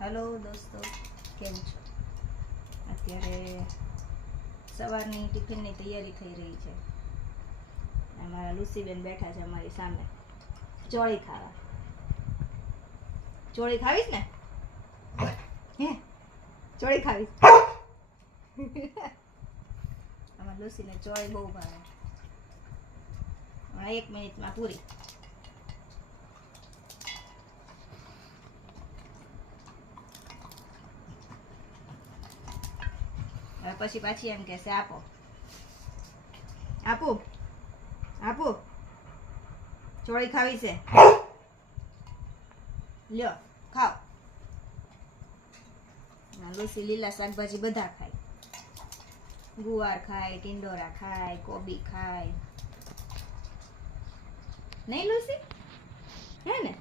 Hello દોસ્તો, કેમ છો? અત્યારે સવારની ટિફિનની તૈયારી થઈ રહી છે. અમારા લુસીબેન બેઠા છે અમારી સામે ચોળી ખાવા. ચોળી ખાવીશ ને? હે ચોળી ખાવીશ? અમારા લુસીને ચોળી બહુ ભાવે. હમણાં 1 મિનિટમાં પૂરી. પછી પાછી એમ કહેશે આપો આપું આપું ચોળી ખાવી છે, લ્યો ખાઓ. લુસી લીલા શાકભાજી બધા ખાય. ગુવાર ખાય, ટિંડોરા ખાય, કોબી ખાય. નહીં લુસી? હે ને?